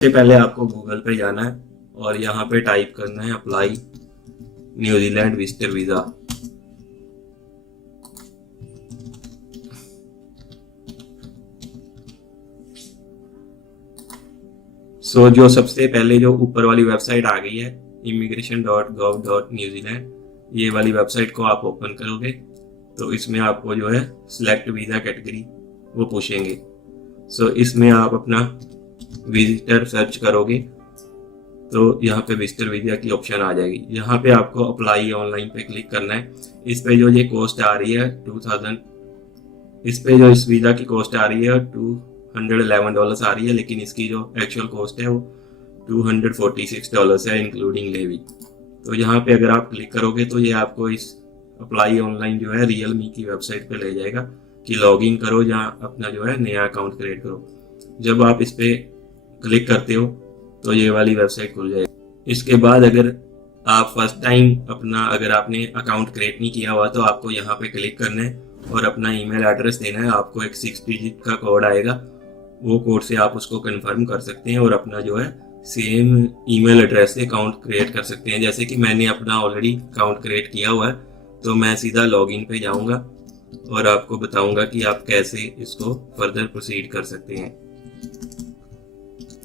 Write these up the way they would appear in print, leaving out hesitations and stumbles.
सबसे पहले आपको गूगल पे जाना है और यहाँ पे टाइप करना है अप्लाई न्यूजीलैंड विजिटर वीज़ा। जो सबसे पहले जो ऊपर वाली वेबसाइट आ गई है immigration.gov.newzealand, ये वाली वेबसाइट को आप ओपन करोगे तो इसमें आपको जो है सिलेक्ट वीज़ा कैटेगरी वो पूछेंगे। इसमें आप अपना विजिटर सर्च करोगे तो यहाँ पे विजिटर वीज़ा की ऑप्शन आ जाएगी। यहाँ पे आपको अप्लाई ऑनलाइन पे क्लिक करना है। इस पे जो ये कॉस्ट आ रही है 2000, इस पे जो इस वीज़ा की कॉस्ट आ रही है $211 आ रही है, लेकिन इसकी जो एक्चुअल कॉस्ट है वो $246 है इंक्लूडिंग लेवी। तो यहाँ पे अगर आप क्लिक करोगे तो ये आपको इस अप्लाई ऑनलाइन जो है रियलमी की वेबसाइट पे ले जाएगा कि लॉगिन करो, जहाँ अपना जो है नया अकाउंट क्रिएट करो। जब आप इस पे क्लिक करते हो तो ये वाली वेबसाइट खुल जाएगी। इसके बाद अगर आप फर्स्ट टाइम अपना अगर आपने अकाउंट क्रिएट नहीं किया हुआ तो आपको यहाँ पे क्लिक करना है और अपना ईमेल एड्रेस देना है। आपको एक 6 डिजिट का कोड आएगा, वो कोड से आप उसको कंफर्म कर सकते हैं और अपना जो है सेम ईमेल एड्रेस से अकाउंट क्रिएट कर सकते हैं। जैसे कि मैंने अपना ऑलरेडी अकाउंट क्रिएट किया हुआ है तो मैं सीधा लॉगिन पे जाऊंगा और आपको बताऊंगा कि आप कैसे इसको फर्दर प्रोसीड कर सकते हैं।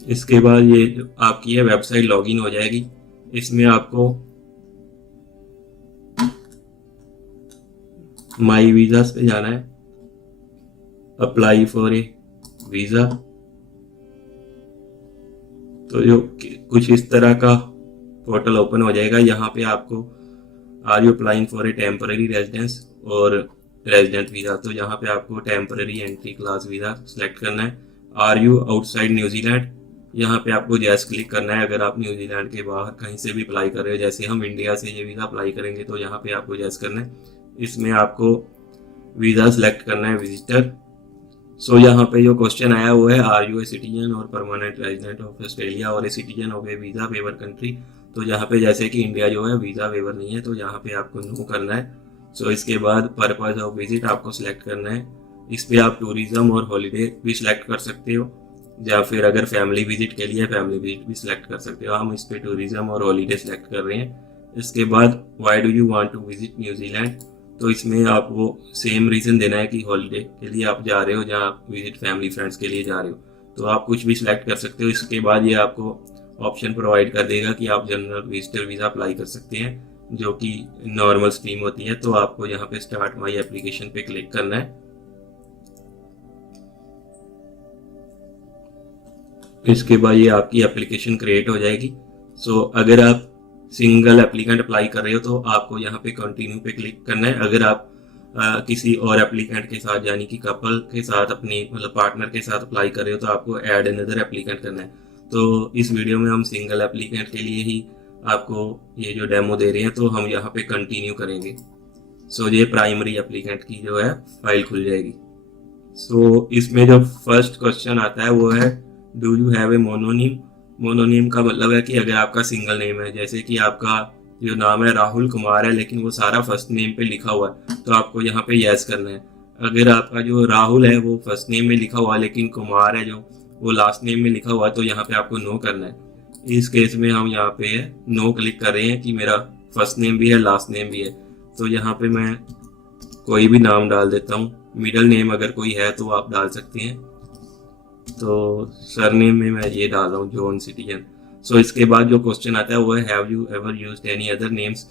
इसके बाद ये आपकी ये वेबसाइट लॉगिन हो जाएगी। इसमें आपको माई वीज़ास पे जाना है, अप्लाई फॉर ए वीज़ा। तो जो कुछ इस तरह का पोर्टल ओपन हो जाएगा। यहाँ पे आपको are you applying for a temporary residence और रेजिडेंट वीज़ा, तो यहाँ पे आपको temporary entry class visa select करना है। आर यू आउटसाइड न्यूजीलैंड, यहाँ पे आपको जैस क्लिक करना है। अगर आप न्यूजीलैंड के बाहर कहीं से भी अप्लाई कर रहे हो, जैसे हम इंडिया से ये वीज़ा अप्लाई करेंगे तो यहाँ पे आपको जैस करना है। इसमें आपको वीज़ा सेलेक्ट करना है विजिटर। यहाँ पे जो क्वेश्चन आया वो है आर यू ए सिटीजन और परमानेंट रेजिडेंट ऑफ ऑस्ट्रेलिया और a citizen of a visa waiver country. तो यहाँ पे जैसे कि इंडिया जो है वीज़ा वेवर नहीं है तो यहाँ पे आपको नो करना है। इसके बाद पर्पज ऑफ विजिट आपको सिलेक्ट करना है। इस पे आप टूरिज्म और हॉलीडे भी सिलेक्ट कर सकते हो, या फिर अगर फैमिली विजिट के लिए फैमिली विजिट भी सिलेक्ट कर सकते हो। हम इस पे टूरिज्म और हॉलीडे सिलेक्ट कर रहे हैं। इसके बाद why do you want to visit New Zealand, तो इसमें आपको सेम रीज़न देना है कि हॉलीडे के लिए आप जा रहे हो, जहाँ आप विजिट फैमिली फ्रेंड्स के लिए जा रहे हो, तो आप कुछ भी सिलेक्ट कर सकते हो। इसके बाद ये आपको ऑप्शन प्रोवाइड कर देगा कि आप जनरल विजिटर वीज़ा अप्लाई कर सकते हैं, जो कि नॉर्मल स्ट्रीम होती है। तो आपको यहाँ पे स्टार्ट माई एप्लीकेशन पे क्लिक करना है। इसके बाद ये आपकी एप्लीकेशन क्रिएट हो जाएगी। अगर आप सिंगल एप्लीकेंट अप्लाई कर रहे हो तो आपको यहाँ पे कंटिन्यू पे क्लिक करना है। अगर आप किसी और एप्लीकेंट के साथ यानी कि कपल के साथ अपनी मतलब पार्टनर के साथ अप्लाई कर रहे हो तो आपको ऐड अनदर एप्लीकेंट करना है। तो इस वीडियो में हम सिंगल एप्लीकेंट के लिए ही आपको ये जो डेमो दे रहे हैं, तो हम यहाँ पे कंटिन्यू करेंगे। ये प्राइमरी एप्लीकेंट की जो है फाइल खुल जाएगी। इसमें जो फर्स्ट क्वेश्चन आता है वो है डू यू हैव ए मोनोनिम। मोनोनिम का मतलब है कि अगर आपका सिंगल नेम है, जैसे कि आपका जो नाम है राहुल कुमार है लेकिन वो सारा फर्स्ट नेम पे लिखा हुआ है, तो आपको यहाँ पे यस करना है। अगर आपका जो राहुल है वो फर्स्ट नेम में लिखा हुआ है लेकिन कुमार है जो वो लास्ट नेम में लिखा हुआ है, तो यहाँ पे आपको नो करना है। इस केस में हम यहाँ पे नो क्लिक कर रहे हैं कि मेरा फर्स्ट नेम भी है लास्ट नेम भी है। तो यहाँ पे मैं कोई भी नाम डाल देता हूँ। मिडल नेम अगर कोई है तो आप डाल सकते हैं। तो सरनेम में मैं ये डाल रहा हूँ जॉन सिटीजन। इसके बाद जो क्वेश्चन आता है वो है have you ever used any other names.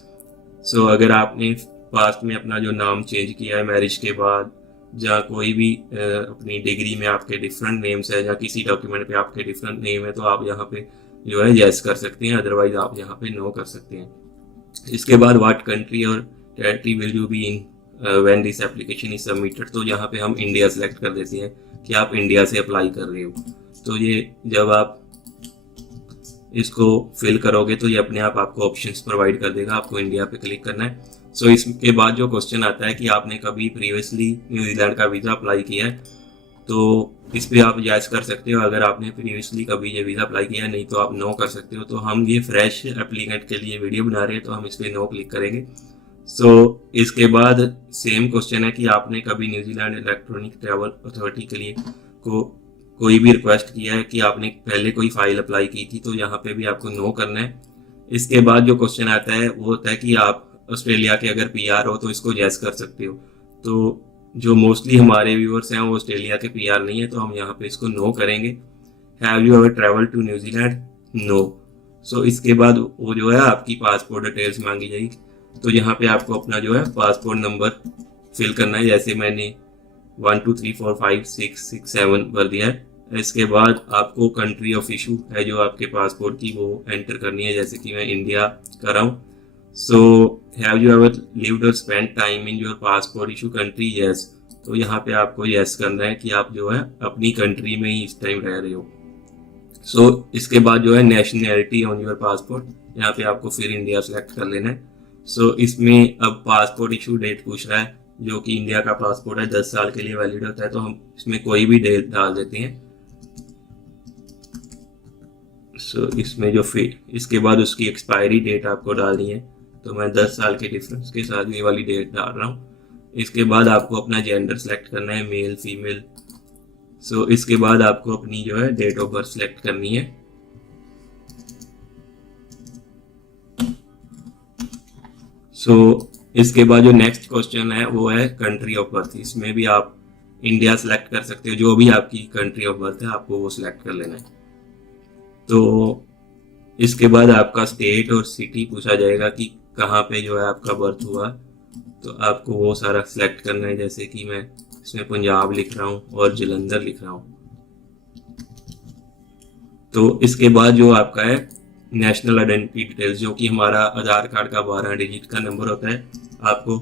अगर आपने पास्ट में अपना जो नाम चेंज किया है मैरिज के बाद, या कोई भी अपनी डिग्री में आपके डिफरेंट नेम्स है या किसी डॉक्यूमेंट पे आपके डिफरेंट नेम है, तो आप यहाँ पे जो है यस कर सकते हैं, अदरवाइज आप यहाँ पे नो कर सकते हैं। इसके बाद व्हाट कंट्री और territory will you be in when this application is submitted, तो यहाँ पे हम इंडिया सेलेक्ट कर देते हैं कि आप इंडिया से अप्लाई कर रहे हो। तो ये जब आप इसको फिल करोगे तो ये अपने आप आपको ऑप्शंस प्रोवाइड कर देगा, आपको इंडिया पे क्लिक करना है। इसके बाद जो क्वेश्चन आता है कि आपने कभी प्रीवियसली न्यूजीलैंड का वीज़ा अप्लाई किया है, तो इस पे आप यस कर सकते हो। अगर आपने प्रीवियसली कभी ये वीज़ा अप्लाई किया है, नहीं तो आप नो कर सकते हो। तो हम ये फ्रेश एप्लीकेंट के लिए वीडियो बना रहे हैं तो हम इस पर नो क्लिक करेंगे। इसके बाद सेम क्वेश्चन है कि आपने कभी न्यूजीलैंड इलेक्ट्रॉनिक ट्रैवल अथॉरिटी के लिए को कोई भी रिक्वेस्ट किया है कि आपने पहले कोई फाइल अप्लाई की थी, तो यहाँ पे भी आपको नो करना है। इसके बाद जो क्वेश्चन आता है वो होता है कि आप ऑस्ट्रेलिया के अगर पीआर हो तो इसको यस कर सकते हो। तो जो मोस्टली हमारे व्यूअर्स हैं वो ऑस्ट्रेलिया के पीआर नहीं है, तो हम यहाँ पे इसको नो करेंगे। Have you ever travel to New Zealand? No. So इसके बाद वो जो है आपकी पासपोर्ट डिटेल्स मांगी जाएगी। तो यहाँ पे आपको अपना जो है पासपोर्ट नंबर फिल करना है, जैसे मैंने 1 2 3 4 5 6 6 7 भर दिया है। इसके बाद आपको कंट्री ऑफ इशू है जो आपके पासपोर्ट की, वो एंटर करनी है, जैसे कि मैं इंडिया कर रहा हूँ। So have you ever lived or spend time in your passport issue country? Yes. तो यहाँ पे आपको यस करना है कि आप जो है अपनी कंट्री में ही इस टाइम रह रहे हो। सो इसके बाद जो है नेशनैलिटी ऑन योर पासपोर्ट, यहाँ पे आपको फिर इंडिया सेलेक्ट कर लेना है। सो इसमें अब पासपोर्ट इशू डेट पूछ रहा है, जो कि इंडिया का पासपोर्ट है 10 साल के लिए वैलिड होता है, तो हम इसमें कोई भी डेट डाल देते हैं। सो इसमें जो फिर इसके बाद उसकी एक्सपायरी डेट आपको डालनी है, तो मैं 10 साल के डिफरेंस के साथ ये वाली डेट डाल रहा हूँ। इसके बाद आपको अपना जेंडर सेलेक्ट करना है, मेल फीमेल। सो इसके बाद आपको अपनी जो है डेट ऑफ बर्थ सेलेक्ट करनी है। सो इसके बाद जो नेक्स्ट क्वेश्चन है वो है कंट्री ऑफ बर्थ। इसमें भी आप इंडिया सेलेक्ट कर सकते हो, जो भी आपकी कंट्री ऑफ बर्थ है आपको वो सिलेक्ट कर लेना है। तो इसके बाद आपका स्टेट और सिटी पूछा जाएगा कि कहाँ पे जो है आपका बर्थ हुआ, तो आपको वो सारा सिलेक्ट करना है, जैसे कि मैं इसमें पंजाब लिख रहा हूँ और जलंधर लिख रहा हूँ। तो इसके बाद जो आपका है नेशनल आइडेंटिटी डिटेल्स, जो कि हमारा आधार कार्ड का 12 डिजिट का नंबर होता है, आपको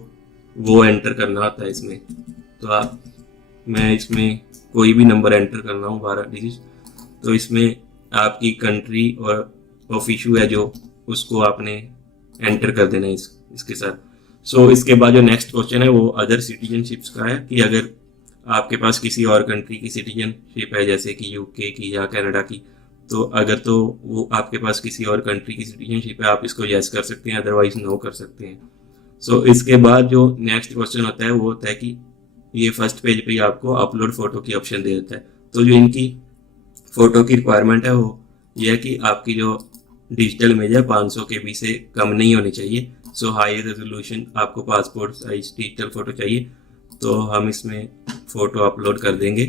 वो एंटर करना होता है इसमें। तो मैं इसमें कोई भी नंबर एंटर कर रहा हूँ 12 डिजिट। तो इसमें आपकी कंट्री और ऑफ इशू है जो, उसको आपने एंटर कर देना है इसके साथ। सो इसके बाद जो नेक्स्ट क्वेश्चन है वो अदर सिटीजनशिप्स का है, कि अगर आपके पास किसी और कंट्री की सिटीजनशिप है, जैसे कि यूके की या कनाडा की, तो अगर तो वो आपके पास किसी और कंट्री की सिटीजनशिप है आप इसको यस कर सकते हैं, अदरवाइज नो कर सकते हैं। सो इसके बाद जो नेक्स्ट क्वेश्चन होता है वो होता है कि ये फर्स्ट पेज पे आपको अपलोड फोटो की ऑप्शन दे देता है। तो जो इनकी फोटो की रिक्वायरमेंट है वो ये है कि आपकी जो डिजिटल इमेज है 500 KB से कम नहीं होनी चाहिए। सो हाई रेजोल्यूशन आपको पासपोर्ट साइज डिजिटल फोटो चाहिए, तो हम इसमें फोटो अपलोड कर देंगे।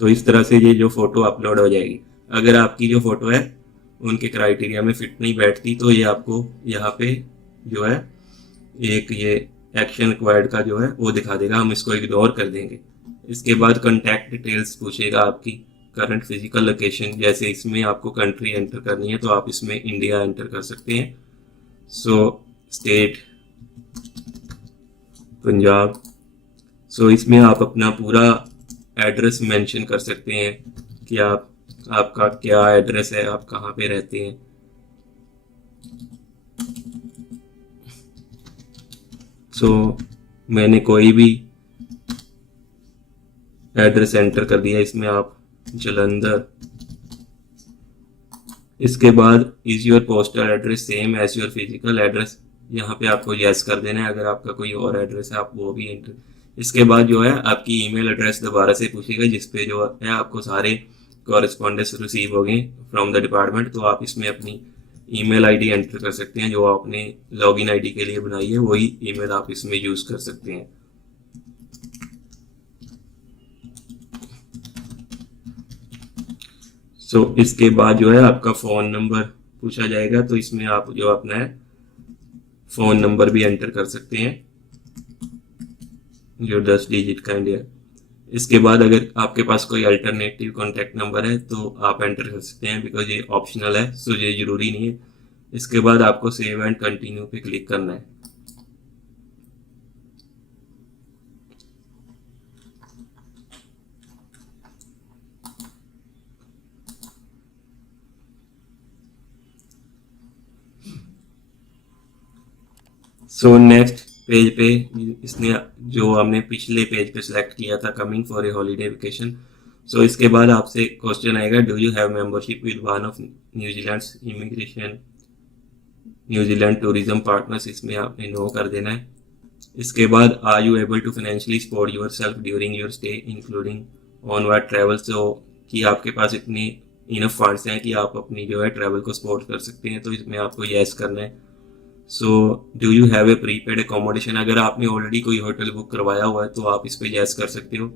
तो इस तरह से ये जो फोटो अपलोड हो जाएगी। अगर आपकी जो फोटो है उनके क्राइटेरिया में फिट नहीं बैठती, तो ये आपको यहाँ पे जो है एक ये एक्शन रिक्वायर्ड का जो है वो दिखा देगा, हम इसको इग्नोर कर देंगे। इसके बाद कॉन्टैक्ट डिटेल्स पूछेगा, आपकी करंट फिजिकल लोकेशन, जैसे इसमें आपको कंट्री एंटर करनी है तो आप इसमें इंडिया एंटर कर सकते हैं। सो स्टेट पंजाब। सो इसमें आप अपना पूरा एड्रेस मेंशन कर सकते हैं कि आपका क्या एड्रेस है, आप कहाँ पे रहते हैं। सो मैंने कोई भी एड्रेस एंटर कर दिया, इसमें आप जलंधर। इसके बाद is your postal address same as your physical address, यहाँ पे आपको यस कर देना है। अगर आपका कोई और एड्रेस है आप वो भी एंटर। इसके बाद जो है आपकी ईमेल एड्रेस दोबारा से पूछेगा, जिसपे जो है आपको सारे कॉरेस्पॉन्डेंस रिसीव हो गए फ्रॉम द डिपार्टमेंट, तो आप इसमें अपनी ईमेल आईडी एंटर कर सकते हैं, जो आपने लॉगिन आईडी के लिए बनाई है वही ईमेल आप इसमें यूज कर सकते हैं। सो इसके बाद जो है आपका फ़ोन नंबर पूछा जाएगा, तो इसमें आप जो अपना है फ़ोन नंबर भी एंटर कर सकते हैं, जो 10 डिजिट का इंडिया। इसके बाद अगर आपके पास कोई अल्टरनेटिव कॉन्टैक्ट नंबर है तो आप एंटर कर सकते हैं, बिकॉज ये ऑप्शनल है, सो ये ज़रूरी नहीं है। इसके बाद आपको सेव एंड कंटिन्यू पे क्लिक करना है। सो नेक्स्ट पेज पे इसने जो हमने पिछले पेज पे सिलेक्ट किया था, coming for a holiday vacation. So इसके बाद आपसे क्वेश्चन आएगा, do you have membership with one of New Zealand immigration New Zealand tourism partners. इसमें आपने नो कर देना है। इसके बाद are you able to financially support yourself during your stay including onward travel, तो कि आपके पास इतनी इनफ फंड्स हैं कि आप अपनी जो है ट्रैवल को सपोर्ट कर सकते हैं, तो इसमें आपको येस करना है। So do you have a prepaid accommodation, अगर आपने ऑलरेडी कोई होटल बुक करवाया हुआ है तो आप इस पर येस कर सकते हो।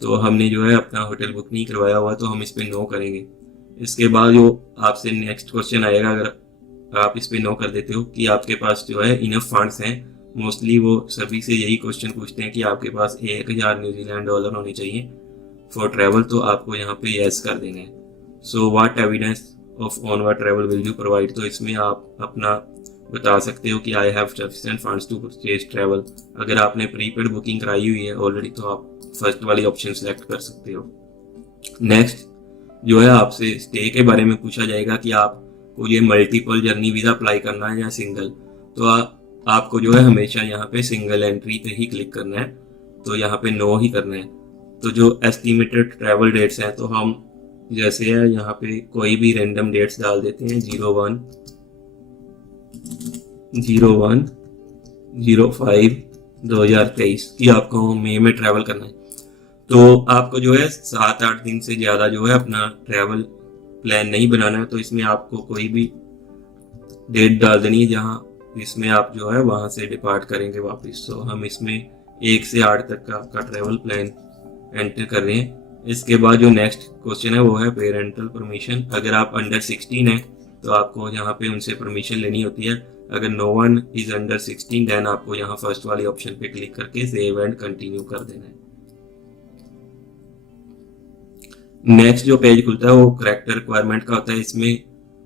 तो हमने जो है अपना होटल बुक नहीं करवाया हुआ तो हम इस पर नो करेंगे। इसके बाद जो आपसे नेक्स्ट क्वेश्चन आएगा, अगर आप इस पर नो कर देते हो कि आपके पास जो है इनफ फंड्स हैं, मोस्टली वो सभी से यही क्वेश्चन पूछते हैं कि आपके पास 1000 न्यूजीलैंड डॉलर होने चाहिए फॉर ट्रैवल, तो आपको यहाँ पे येस कर देना है। So what evidence of onward travel will you provide, तो इसमें आप अपना बता सकते हो कि I have sufficient funds to purchase travel. अगर आपने प्रीपेड बुकिंग कराई हुई है ऑलरेडी तो आप फर्स्ट वाली ऑप्शन सेलेक्ट कर सकते हो। नेक्स्ट जो है आपसे स्टे के बारे में पूछा जाएगा कि आपको ये मल्टीपल जर्नी वीज़ा अप्लाई करना है या सिंगल, तो आपको जो है हमेशा यहाँ पे सिंगल एंट्री पे ही क्लिक करना है, तो यहाँ पे नो ही करना है। तो जो एस्टिमेटेड ट्रैवल डेट्स हैं तो हम जैसे है यहाँ पे कोई भी रैंडम डेट्स डाल देते हैं 01/05/2023 कि आपको मई में ट्रैवल करना है। तो आपको जो है 7-8 दिन से ज़्यादा जो है अपना ट्रैवल प्लान नहीं बनाना है, तो इसमें आपको कोई भी डेट डाल देनी है जहाँ इसमें आप जो है वहाँ से डिपार्ट करेंगे वापस। तो हम इसमें 1 से 8 तक का आपका ट्रैवल प्लान एंटर कर रहे हैं। इसके बाद जो नेक्स्ट क्वेश्चन है वो है पेरेंटल परमिशन। अगर आप अंडर 16 है तो आपको यहाँ पे उनसे परमिशन लेनी होती है। अगर no one is under 16 then आपको यहाँ फर्स्ट वाली ऑप्शन पे क्लिक करके सेव एंड कंटिन्यू कर देना है। नेक्स्ट जो पेज खुलता है वो करेक्टर रिक्वायरमेंट का होता है। इसमें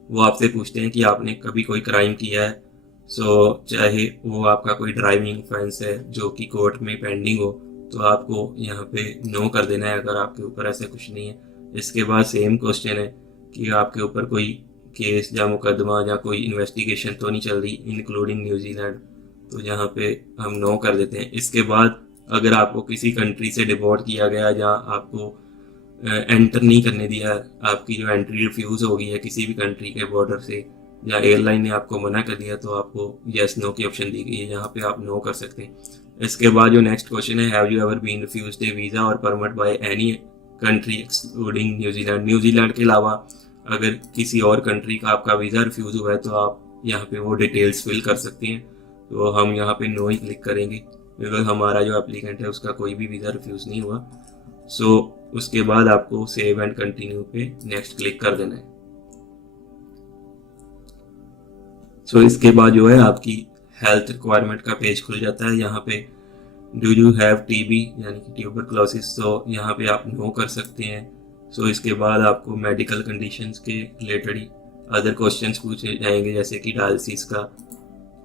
वो आपसे पूछते हैं कि आपने कभी कोई क्राइम किया है, सो चाहे वो आपका कोई ड्राइविंग ऑफेंस है जो कि कोर्ट में पेंडिंग हो तो आपको यहाँ पे नो कर देना है अगर आपके ऊपर ऐसा कुछ नहीं है। इसके बाद सेम क्वेश्चन है कि आपके ऊपर कोई केस या मुकदमा या कोई इन्वेस्टिगेशन तो नहीं चल रही इंक्लूडिंग न्यूजीलैंड, तो यहाँ पे हम नो कर देते हैं। इसके बाद अगर आपको किसी कंट्री से डिपोर्ट किया गया या आपको एंटर नहीं करने दिया, आपकी जो एंट्री रिफ्यूज़ हो गई है किसी भी कंट्री के बॉर्डर से या एयरलाइन ने आपको मना कर दिया, तो आपको येस नो की ऑप्शन दी गई है, यहाँ पे आप नो कर सकते हैं। इसके बाद जो नेक्स्ट क्वेश्चन है, have you ever been refused a visa और permit by any country excluding New Zealand, New Zealand के अलावा अगर किसी और कंट्री का आपका वीज़ा रिफ्यूज़ हुआ है तो आप यहाँ पे वो डिटेल्स फिल कर सकते हैं। तो हम यहाँ पे नो ही क्लिक करेंगे बिकॉज हमारा जो एप्लीकेंट है उसका कोई भी वीज़ा रिफ्यूज़ नहीं हुआ। सो उसके बाद आपको सेव एंड कंटिन्यू पे नेक्स्ट क्लिक कर देना है। सो इसके बाद जो है आपकी हेल्थ रिक्वायरमेंट का पेज खुल जाता है। यहाँ पे डू यू हैव टीबी यानी कि ट्यूबरक्लोसिस, तो यहाँ पे आप नो कर सकते हैं। सो इसके बाद आपको मेडिकल कंडीशंस के रिलेटेड ही अदर क्वेश्चंस पूछे जाएंगे जैसे कि डायलिसिस का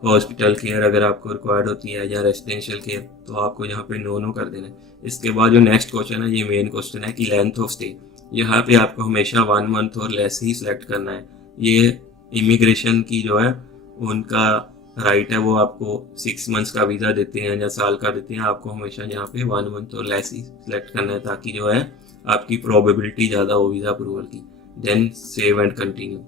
हॉस्पिटल केयर अगर आपको रिक्वायर्ड होती है या रेजिडेंशियल केयर, तो आपको यहाँ पे नो कर देना है। इसके बाद जो नेक्स्ट क्वेश्चन है ये मेन क्वेश्चन है कि लेंथ ऑफ स्टे, यहाँ पे आपको हमेशा 1 मंथ और लेस ही सिलेक्ट करना है। ये इमिग्रेशन की जो है उनका राइट है, वो आपको 6 मंथ्स का वीज़ा देते हैं या साल का देते हैं, आपको हमेशा यहाँ पे 1 मंथ और लेस ही सिलेक्ट करना है ताकि जो है आपकी प्रोबेबिलिटी ज़्यादा हो वीज़ा अप्रूवल की। Then save and continue.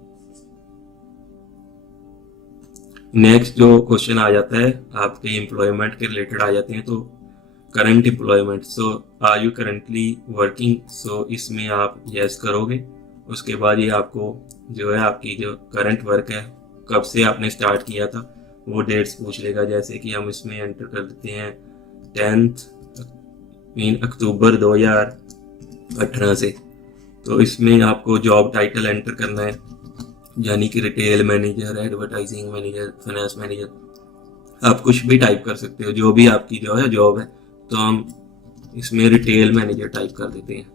Next जो क्वेश्चन आ जाता है आपके एम्प्लॉयमेंट के रिलेटेड आ जाते हैं, तो current employment, so are you currently working, so इसमें आप यस करोगे। उसके बाद ये आपको जो है आपकी जो करंट वर्क है कब से आपने स्टार्ट किया था वो डेट्स पूछ लेगा, जैसे कि हम इसमें एंटर कर देते हैं 10 अक्टूबर 2018 से। तो इसमें आपको जॉब टाइटल एंटर करना है यानी कि retail manager, advertising manager, finance manager, आप कुछ भी टाइप कर सकते हो जो भी आपकी जो है जॉब है। तो हम इसमें रिटेल मैनेजर टाइप कर देते हैं।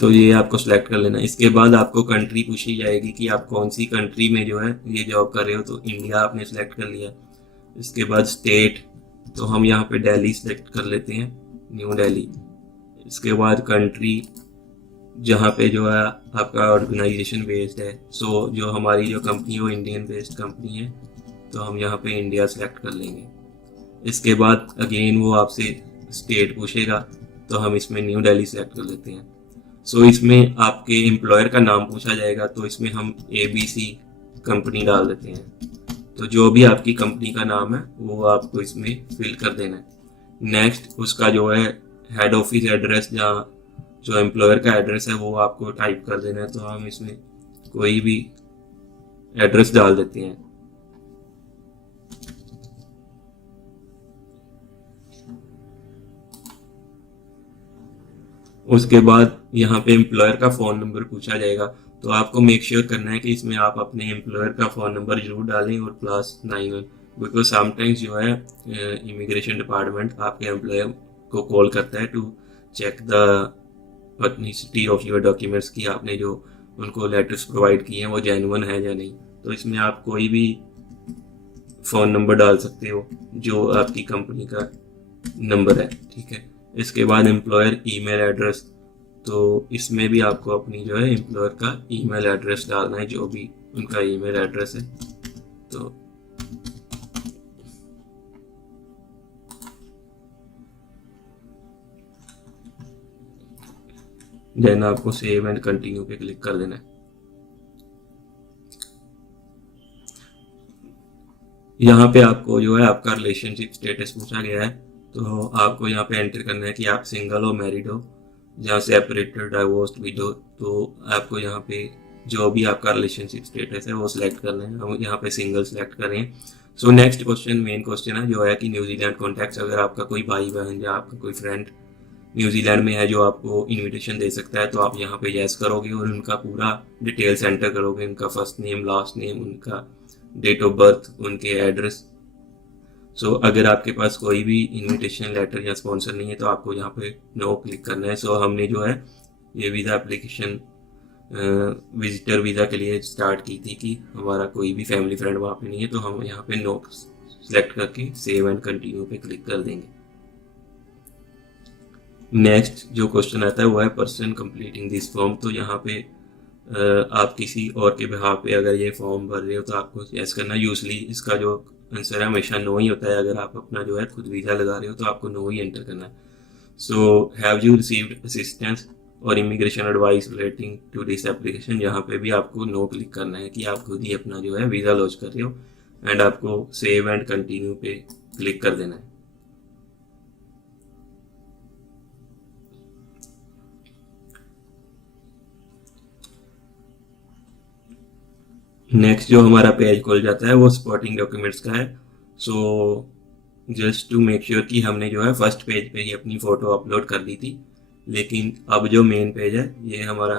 तो ये आपको सिलेक्ट कर लेना। इसके बाद आपको कंट्री पूछी जाएगी कि आप कौन सी कंट्री में जो है ये जॉब कर रहे हो, तो इंडिया आपने सिलेक्ट कर लिया। इसके बाद स्टेट, तो हम यहाँ पे दिल्ली सिलेक्ट कर लेते हैं, न्यू दिल्ली। इसके बाद कंट्री जहाँ पे जो है आपका ऑर्गेनाइजेशन बेस्ड है, सो जो हमारी जो कंपनी है वो इंडियन बेस्ड कंपनी है, तो हम यहाँ पे इंडिया सेलेक्ट कर लेंगे। इसके बाद अगेन वो आपसे स्टेट पूछेगा, तो हम इसमें न्यू दिल्ली सेलेक्ट कर लेते हैं। सो इसमें आपके एम्प्लॉयर का नाम पूछा जाएगा, तो इसमें हम ABC कंपनी डाल देते हैं। तो जो भी आपकी कंपनी का नाम है वो आपको इसमें फिल कर देना है। नेक्स्ट उसका जो है हेड ऑफिस एड्रेस, जहाँ जो एम्प्लॉयर का एड्रेस है वो आपको टाइप कर देना है। तो हम इसमें कोई भी एड्रेस डाल देते हैं। उसके बाद यहाँ पे एम्प्लॉयर का फ़ोन नंबर पूछा जाएगा, तो आपको मेक श्योर करना है कि इसमें आप अपने एम्प्लॉयर का फ़ोन नंबर जरूर डालें और +91, बिकॉज समटाइम्स जो है इमिग्रेशन डिपार्टमेंट आपके एम्प्लॉयर को कॉल करता है to check the authenticity of your documents, कि आपने जो उनको लेटर्स प्रोवाइड किए हैं वो जेन्युइन है या नहीं। तो इसमें आप कोई भी फ़ोन नंबर डाल सकते हो जो आपकी कंपनी का नंबर है, ठीक है। इसके बाद एम्प्लॉयर ईमेल एड्रेस, तो इसमें भी आपको अपनी जो है एम्प्लॉयर का ईमेल एड्रेस डालना है, जो भी उनका ईमेल एड्रेस है। तो देन आपको सेव एंड कंटिन्यू पे क्लिक कर देना है। यहाँ पे आपको जो है आपका रिलेशनशिप स्टेटस पूछा गया है, तो आपको यहाँ पे एंटर करना है कि आप सिंगल हो, मैरिड हो, जहाँ सेपरेटेड, डाइवोर्स्ड, विडो। तो आपको यहाँ पे जो भी आपका रिलेशनशिप स्टेटस है वो सिलेक्ट करना है। हम यहाँ पे सिंगल सिलेक्ट करें। So next question, main question है जो है कि न्यूजीलैंड कॉन्टैक्ट्स, अगर आपका कोई भाई बहन या आपका कोई फ्रेंड न्यूजीलैंड में है जो आपको इनविटेशन दे सकता है, तो आप यहाँ पे यस करोगे और उनका पूरा डिटेल्स एंटर करोगे, उनका फर्स्ट नेम, लास्ट नेम, उनका डेट ऑफ बर्थ, उनके एड्रेस। सो अगर आपके पास कोई भी इनविटेशन लेटर या स्पॉन्सर नहीं है तो आपको यहाँ पे नो क्लिक करना है। सो हमने जो है ये वीज़ा एप्लीकेशन विजिटर वीज़ा के लिए स्टार्ट की थी कि हमारा कोई भी फैमिली फ्रेंड वहाँ पे नहीं है, तो हम यहाँ पे नो सेलेक्ट करके सेव एंड कंटिन्यू पे क्लिक कर देंगे। नेक्स्ट जो क्वेश्चन आता है वो है पर्सन कंप्लीटिंग दिस फॉर्म। तो यहाँ पे आप किसी और के बिहाफ पे अगर ये फॉर्म भर रहे हो तो आपको यस करना। यूजली इसका जो आंसर है हमेशा नो ही होता है। अगर आप अपना जो है खुद वीज़ा लगा रहे हो तो आपको नो ही एंटर करना है। So have you received assistance or immigration advice relating to this application, यहाँ पे भी आपको नो क्लिक करना है कि आप खुद ही अपना जो है वीज़ा लॉन्च कर रहे हो, एंड आपको सेव एंड कंटिन्यू पे क्लिक कर देना है। नेक्स्ट जो हमारा पेज खुल जाता है वो सपोर्टिंग डॉक्यूमेंट्स का है। So just to make sure कि हमने जो है फर्स्ट पेज पे ही अपनी फ़ोटो अपलोड कर दी थी, लेकिन अब जो मेन पेज है ये हमारा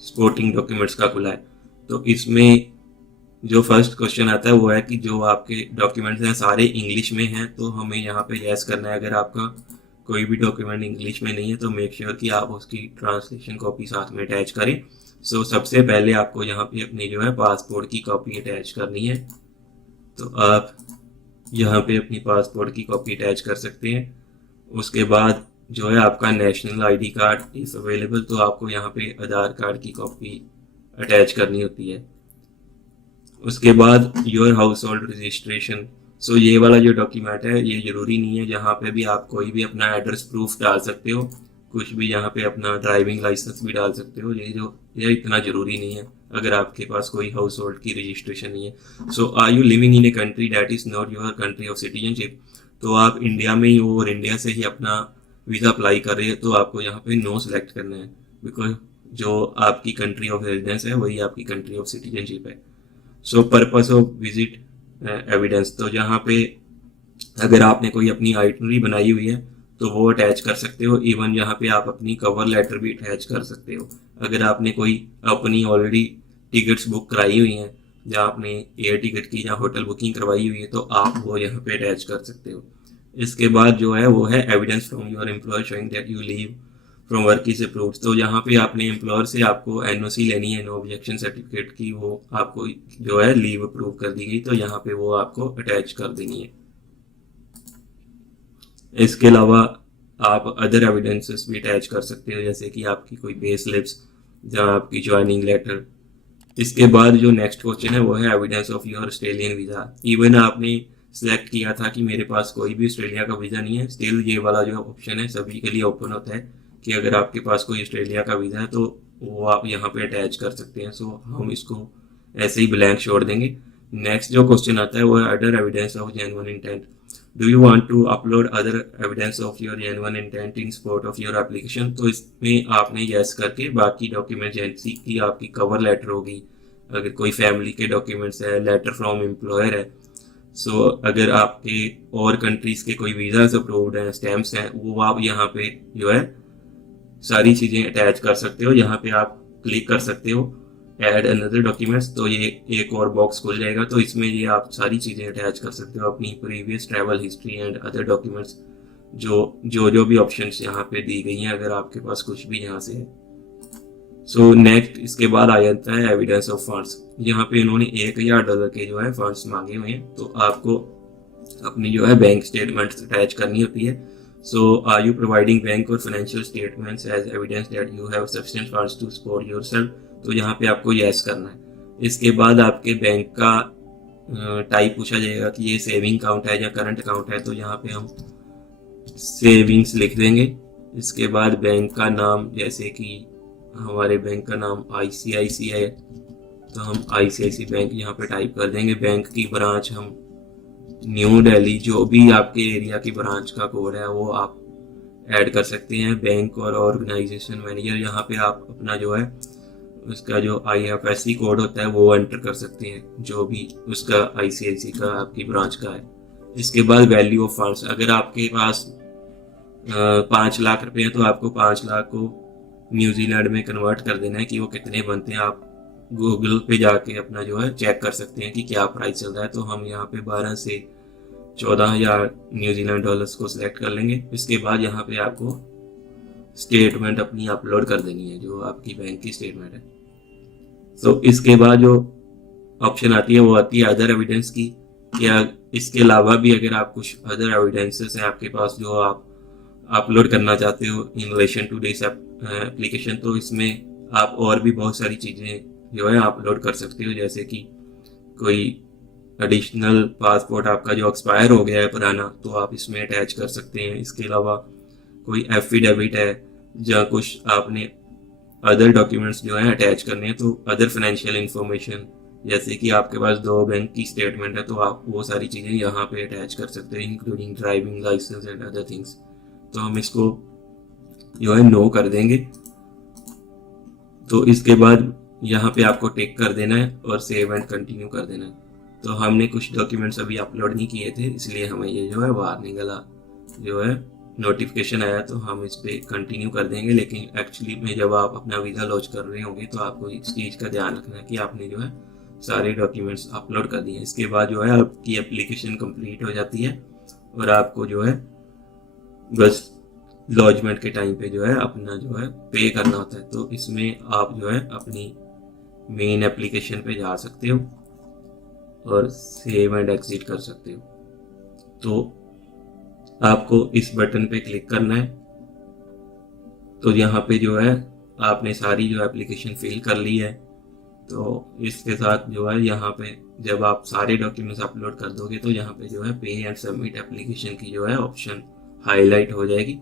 सपोर्टिंग डॉक्यूमेंट्स का खुला है। तो इसमें जो फर्स्ट क्वेश्चन आता है वो है कि जो आपके डॉक्यूमेंट्स हैं सारे इंग्लिश में हैं, तो हमें यहाँ पे यस करना है। अगर आपका कोई भी डॉक्यूमेंट इंग्लिश में नहीं है तो मेक श्योर कि आप उसकी ट्रांसलेशन कॉपी साथ में अटैच करें। सो सबसे पहले आपको यहाँ पे अपनी जो है पासपोर्ट की कॉपी अटैच करनी है। तो आप यहाँ पे अपनी पासपोर्ट की कॉपी अटैच कर सकते हैं। उसके बाद जो है आपका national ID card if available, तो आपको यहाँ पे आधार कार्ड की कॉपी अटैच करनी होती है। उसके बाद योर हाउस होल्ड रजिस्ट्रेशन। सो ये वाला जो डॉक्यूमेंट है ये ज़रूरी नहीं है, जहाँ पे भी आप कोई भी अपना एड्रेस प्रूफ डाल सकते हो, कुछ भी यहाँ पे अपना ड्राइविंग लाइसेंस भी डाल सकते हो। ये इतना ज़रूरी नहीं है अगर आपके पास कोई हाउस होल्ड की रजिस्ट्रेशन नहीं है। So are you living in a country that is not your country of citizenship, तो आप इंडिया में ही हो और इंडिया से ही अपना वीज़ा अप्लाई कर रहे हो, तो आपको यहाँ पे नो सेलेक्ट करना है, बिकॉज जो आपकी कंट्री ऑफ रेजिडेंस है वही आपकी कंट्री ऑफ सिटीजनशिप है। सो पर्पस ऑफ विजिट एविडेंस, तो जहाँ पे अगर आपने कोई अपनी आइटनरी बनाई हुई है तो वो अटैच कर सकते हो। इवन यहाँ पे आप अपनी कवर लेटर भी अटैच कर सकते हो। अगर आपने कोई अपनी ऑलरेडी टिकट्स बुक कराई हुई हैं, जहाँ आपने एयर टिकट की या होटल बुकिंग करवाई हुई है, तो आप वो यहाँ पे अटैच कर सकते हो। इसके बाद जो है वो है evidence from your employer showing that you leave from work is approved. तो यहाँ पे आपने एम्प्लॉयर से आपको NOC लेनी है, नो ऑब्जेक्शन सर्टिफिकेट की, वो आपको जो है लीव अप्रूव कर दी गई, तो यहाँ पे वो आपको अटैच कर देनी है। इसके अलावा आप अदर एविडेंसेस भी अटैच कर सकते हो, जैसे कि आपकी कोई पे स्लिप्स या आपकी ज्वाइनिंग लेटर। इसके बाद जो नेक्स्ट क्वेश्चन है वो है evidence of your Australian visa. Even आपने सेलेक्ट किया था कि मेरे पास कोई भी ऑस्ट्रेलिया का वीज़ा नहीं है, स्टिल ये वाला जो ऑप्शन है सभी के लिए ओपन होता है कि अगर आपके पास कोई ऑस्ट्रेलिया का वीज़ा है तो वो आप यहाँ पे अटैच कर सकते हैं। सो हम इसको ऐसे ही ब्लैंक छोड़ देंगे। नेक्स्ट जो क्वेश्चन आता है वो है other evidence of genuine intent. Do you want to upload other evidence of your genuine intent in support of your application. तो इसमें आपने यस करके बाकी डॉक्यूमेंट जैसे कि आपकी कवर लेटर होगी, अगर कोई फैमिली के डॉक्यूमेंट्स है, लेटर फ्रॉम एम्प्लॉयर है, सो अगर आपके और कंट्रीज के कोई वीज़ा अप्रूव्ड हैं, स्टैम्प्स हैं, वो आप यहाँ पे जो है सारी चीज़ें अटैच कर सकते हो। यहाँ पे आप क्लिक कर सकते हो ऐड अनदर डॉक्यूमेंट्स, तो ये एक और बॉक्स खुल जाएगा। तो इसमें ये आप सारी चीज़ें अटैच कर सकते हो, अपनी previous travel history and other documents, जो भी ऑप्शंस यहाँ पे दी गई हैं, अगर आपके पास कुछ भी यहाँ से है। सो नेक्स्ट इसके बाद आ जाता है एविडेंस ऑफ फंड्स। यहाँ पे इन्होंने $1000 के जो है फंड्स मांगे हुए हैं, तो आपको अपनी जो है बैंक स्टेटमेंट्स अटैच करनी होती है। So are you providing bank और financial statements as evidence that you have sufficient funds to support yourself, तो यहाँ पे आपको यस करना है। इसके बाद आपके बैंक का टाइप पूछा जाएगा कि ये सेविंग अकाउंट है या करंट अकाउंट है, तो यहाँ पे हम सेविंग्स लिख देंगे। इसके बाद बैंक का नाम, जैसे कि हमारे बैंक का नाम ICICI है, तो हम ICICI बैंक यहाँ पे टाइप कर देंगे। बैंक की ब्रांच हम न्यू दिल्ली, जो भी आपके एरिया की ब्रांच का कोड है वो आप ऐड कर सकते हैं। बैंक और ऑर्गेनाइजेशन मैनेजर, यहाँ पे आप अपना जो है उसका जो IFSC कोड होता है वो एंटर कर सकते हैं, जो भी उसका ICICI का आपकी ब्रांच का है। इसके बाद वैल्यू ऑफ फंड्स, अगर आपके पास 5 लाख रुपए हैं तो आपको 5 लाख को न्यूजीलैंड में कन्वर्ट कर देना है कि वो कितने बनते हैं। आप गूगल पे जाके अपना जो है चेक कर सकते हैं कि क्या प्राइस चल रहा है। तो हम यहाँ पे 12 से 14,000 न्यूजीलैंड डॉलर्स को सिलेक्ट कर लेंगे। इसके बाद यहाँ पे आपको स्टेटमेंट अपनी अपलोड कर देनी है, जो आपकी बैंक की स्टेटमेंट है। तो इसके बाद जो ऑप्शन आती है वो आती है अदर एविडेंस की। क्या इसके अलावा भी अगर आप कुछ अदर एविडेंसेस हैं आपके पास जो आप अपलोड करना चाहते हो in relation to this application, तो इसमें आप और भी बहुत सारी चीज़ें जो है अपलोड कर सकते हो, जैसे कि कोई एडिशनल पासपोर्ट आपका जो एक्सपायर हो गया है पुराना, तो आप इसमें अटैच कर सकते हैं। इसके अलावा कोई एफिडेविट है या कुछ आपने अदर डॉक्यूमेंट्स जो है अटैच करने हैं, तो अदर फाइनेंशियल इंफॉर्मेशन, जैसे कि आपके पास 2 बैंक की स्टेटमेंट है, तो आप वो सारी चीज़ें यहाँ पे अटैच कर सकते हैं, including driving licence and other things. तो हम इसको जो है नो कर देंगे। तो इसके बाद यहाँ पे आपको टिक कर देना है और सेव एंड कंटिन्यू कर देना है। तो हमने कुछ डॉक्यूमेंट्स अभी अपलोड नहीं किए थे, इसलिए हमें ये जो है वार्निंग वाला जो है नोटिफिकेशन आया, तो हम इस पर कंटिन्यू कर देंगे। लेकिन एक्चुअली में जब आप अपना वीज़ा लॉन्च कर रहे होंगे तो आपको इस चीज़ का ध्यान रखना है कि आपने जो है सारे डॉक्यूमेंट्स अपलोड कर दिए। इसके बाद जो है आपकी एप्लीकेशन कंप्लीट हो जाती है और आपको जो है बस लॉन्चमेंट के टाइम पे जो है अपना जो है पे करना होता है। तो इसमें आप जो है अपनी मेन एप्लीकेशन पे जा सकते हो और सेव एंड एग्जिट कर सकते हो। तो आपको इस बटन पे क्लिक करना है। तो यहाँ पे जो है आपने सारी जो एप्लीकेशन फिल कर ली है। तो इसके साथ जो है यहाँ पे जब आप सारे डॉक्यूमेंट्स अपलोड कर दोगे तो यहाँ पे जो है पे एंड सबमिट एप्लीकेशन की जो है ऑप्शन हाईलाइट हो जाएगी।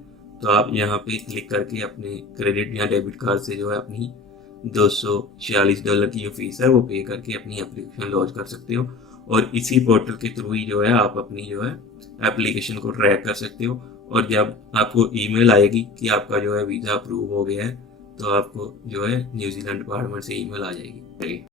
तो आप यहाँ पे क्लिक करके अपने क्रेडिट या डेबिट कार्ड से जो है अपनी $246 की जो फीस है वो पे करके अपनी एप्लीकेशन लॉन्च कर सकते हो। और इसी पोर्टल के थ्रू ही जो है आप अपनी जो है एप्लीकेशन को ट्रैक कर सकते हो। और जब आपको ईमेल आएगी कि आपका जो है वीज़ा अप्रूव हो गया है, तो आपको जो है न्यूजीलैंड डिपार्टमेंट से ईमेल आ जाएगी।